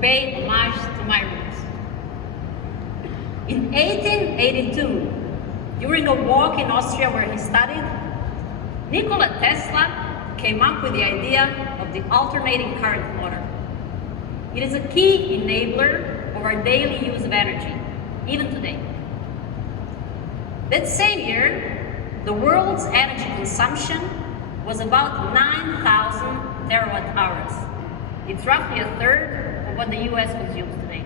pay homage to my roots. In 1882, during a walk in Austria where he studied, Nikola Tesla came up with the idea of the alternating current motor. It is a key enabler of our daily use of energy, even today. That same year, the world's energy consumption was about 9,000 terawatt hours. It's roughly a third of what the US consumes today.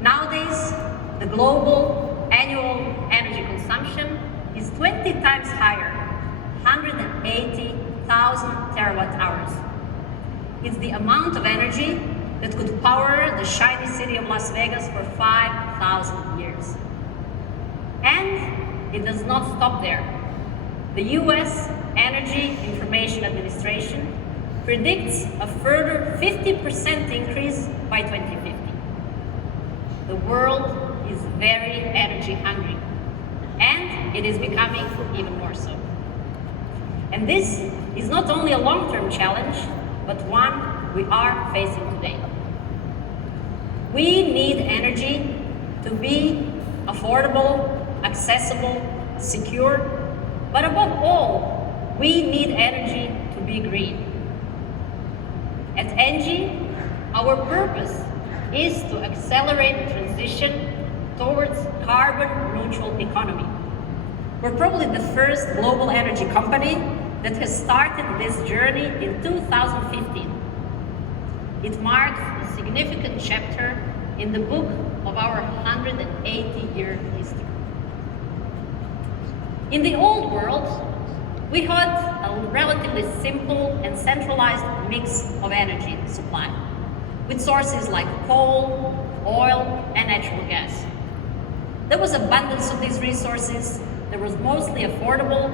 Nowadays, the global annual energy consumption is 20 times higher, 180,000 terawatt hours. It's the amount of energy that could power the shiny city of Las Vegas for 5,000 years. And it does not stop there. The US Energy Information Administration predicts a further 50% increase by 2050. The world is very energy hungry, and it is becoming even more so. And this is not only a long-term challenge, but one we are facing today. We need energy to be affordable, accessible, secure, but above all, we need energy to be green. At Engie, our purpose is to accelerate the transition towards carbon-neutral economy. We're probably the first global energy company that has started this journey in 2015. It marks a significant chapter in the book of our 180-year history. In the old world, we had a relatively simple and centralized mix of energy supply, with sources like coal, oil, and natural gas. There was abundance of these resources, there was mostly affordable,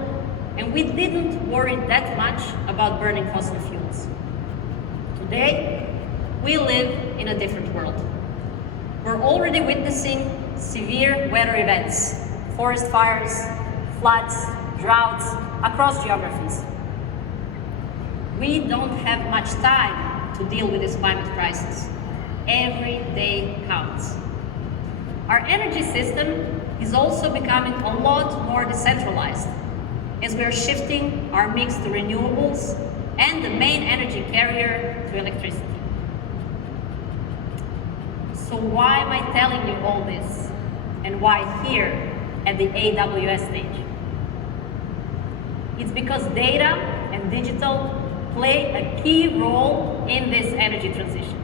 and we didn't worry that much about burning fossil fuels. Today, we live in a different world. We're already witnessing severe weather events, forest fires, floods, droughts across geographies. We don't have much time to deal with this climate crisis. Every day counts. Our energy system is also becoming a lot more decentralized as we are shifting our mix to renewables and the main energy carrier to electricity. So why am I telling you all this? And why here at the AWS stage? It's because data and digital play a key role in this energy transition.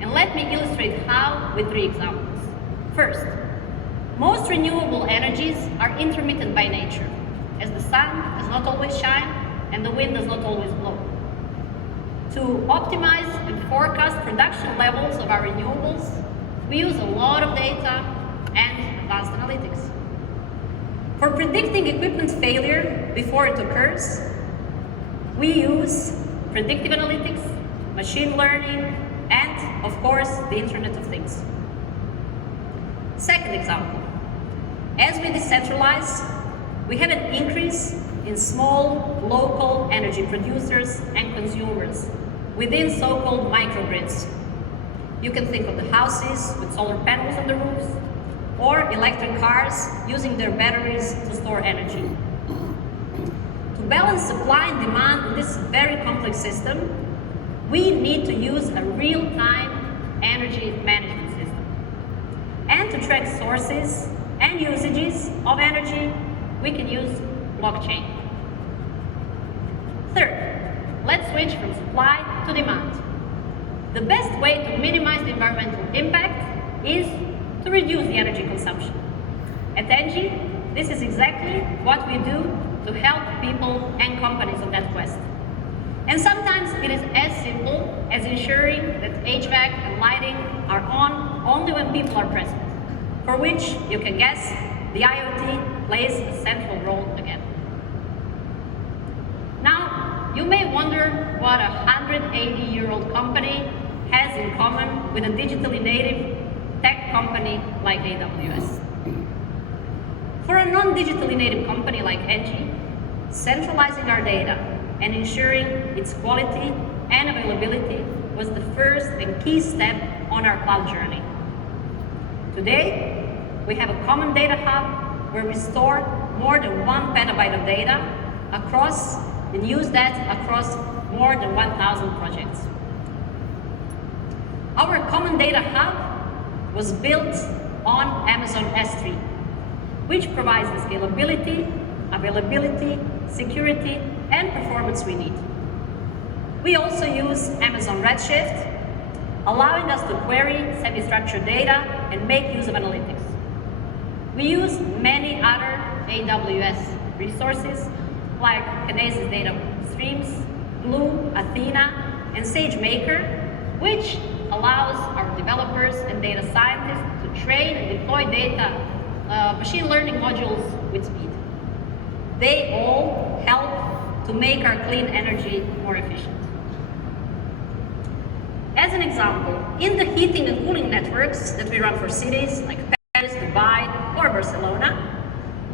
And let me illustrate how with 3 examples. First, most renewable energies are intermittent by nature, as the sun does not always shine and the wind does not always blow. To optimize and forecast production levels of our renewables, we use a lot of data and advanced analytics. For predicting equipment failure before it occurs, we use predictive analytics, machine learning, and, of course, the Internet of Things. Second example, as we decentralize, we have an increase in small, local energy producers and consumers within so-called microgrids. You can think of the houses with solar panels on the roofs, or electric cars using their batteries to store energy. To balance supply and demand in this very complex system, we need to use a real-time energy management system. And to track sources and usages of energy, we can use blockchain. Third, let's switch from supply to demand. The best way to minimize the environmental impact is to reduce the energy consumption. At Engie, this is exactly what we do to help people and companies on that quest. And sometimes it is as simple as ensuring that HVAC and lighting are on only when people are present, for which you can guess the IoT plays a central role again. Now, you may wonder what a 180-year-old company has in common with a digitally native tech company like AWS. For a non-digitally native company like Engie, centralizing our data and ensuring its quality and availability was the first and key step on our cloud journey. Today, we have a common data hub where we store more than 1 petabyte of data across and use that across more than 1,000 projects. Our common data hub was built on Amazon S3, which provides the scalability, availability, security, and performance we need. We also use Amazon Redshift, allowing us to query semi-structured data and make use of analytics. We use many other AWS resources like Kinesis Data Streams, Glue, Athena, and SageMaker, which allows our developers and data scientists to train and deploy data machine learning modules with speed. They all help to make our clean energy more efficient. As an example, in the heating and cooling networks that we run for cities like Paris, Dubai, or Barcelona,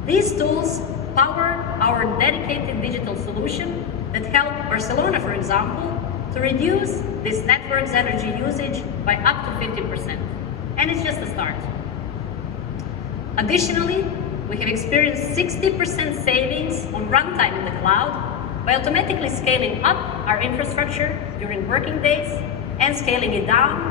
these tools power our dedicated digital solution that help Barcelona, for example, to reduce this network's energy usage by up to 50%. And it's just a start. Additionally, we have experienced 60% savings on runtime in the cloud by automatically scaling up our infrastructure during working days and scaling it down